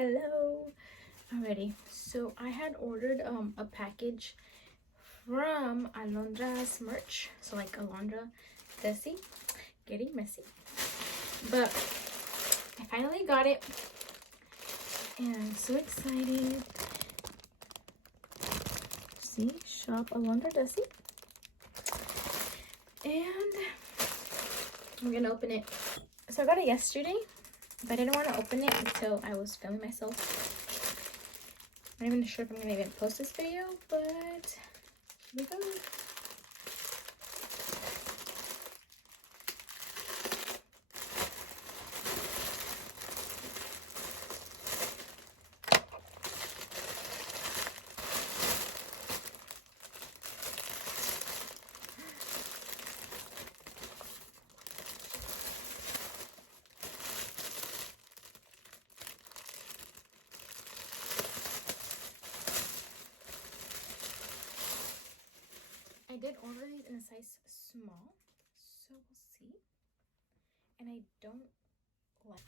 Hello. Alrighty, so I had ordered a package from Alondra's merch, so like Alondra, Dessy, getting messy, but I finally got it and I'm so excited. See, shop Alondra, Dessy, and I'm gonna open it. So I got it yesterday, but I didn't want to open it until I was filming myself. I'm not even sure if I'm gonna even post this video, but here we go. I did order these in a size small, so we'll see. And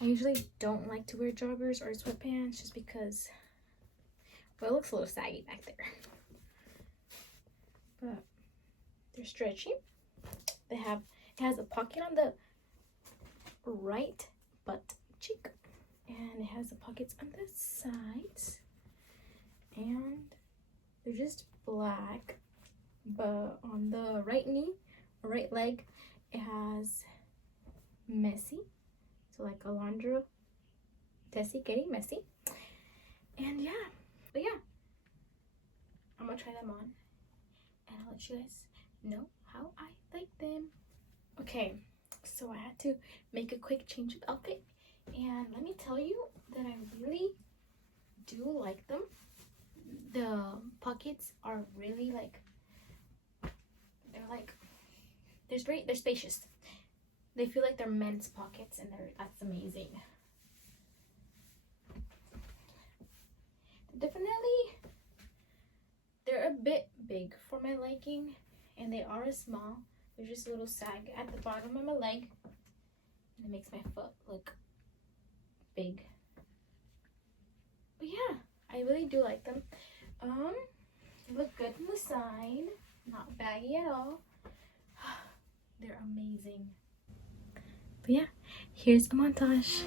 I usually don't like to wear joggers or sweatpants just because, well, it looks a little saggy back there. But they're stretchy. It has a pocket on the right butt cheek, and it has the pockets on the sides, and they're just black. But on the right knee or right leg, it has messy, so like Alondra, Dessy getting messy. And yeah, but yeah, I'm gonna try them on and I'll let you guys know how I like them. Okay, so I had to make a quick change of outfit, and let me tell you that I really do like them. The pockets are really they're spacious. They feel like they're men's pockets, and that's amazing. They're a bit big for my liking, and they are small. There's just a little sag at the bottom of my leg, and it makes my foot look big. But yeah, I really do like them. They look good on the side, not baggy at all. They're amazing. But yeah, here's a montage.